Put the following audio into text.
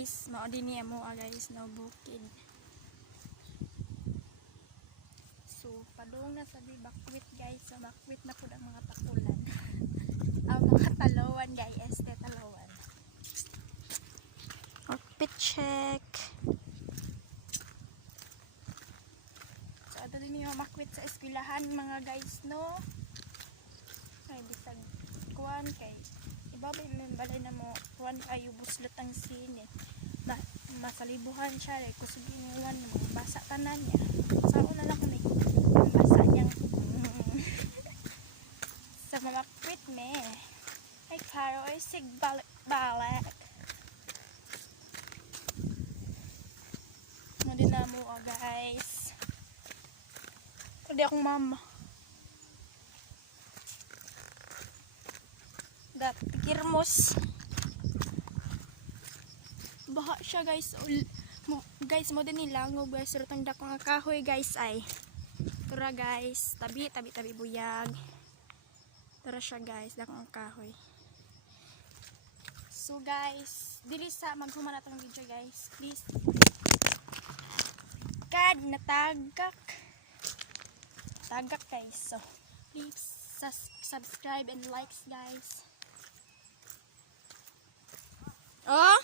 guys, mao din niya mo guys, no bukid. So padung na sa bakwit guys, so bakwit na pud ang mga takulan. Ang mga talawan guys, este talawan. Outfit check. So ato din niya makwit sa eskwelahan mga guys, no. Ay bisag kuan kay ibabay may balay na mo kuan ayo buslot ang sine. Masalibuhan siya eh kusugin uwan mo basa tanan niya. Sa una lang kami basa niyang sa mga kwit me. Ay karo ay sig balak. Mo din na mo guys. Hindi akong mama. Kirmos baha siya guys. Guys mo din nilangob guys rutang dako nga kahoy guys ay tura guys tabi buyag tura siya guys dako nga kahoy. So guys dili sa maghuman natong video guys, please kad natagak guys, so please subscribe and likes guys. Oh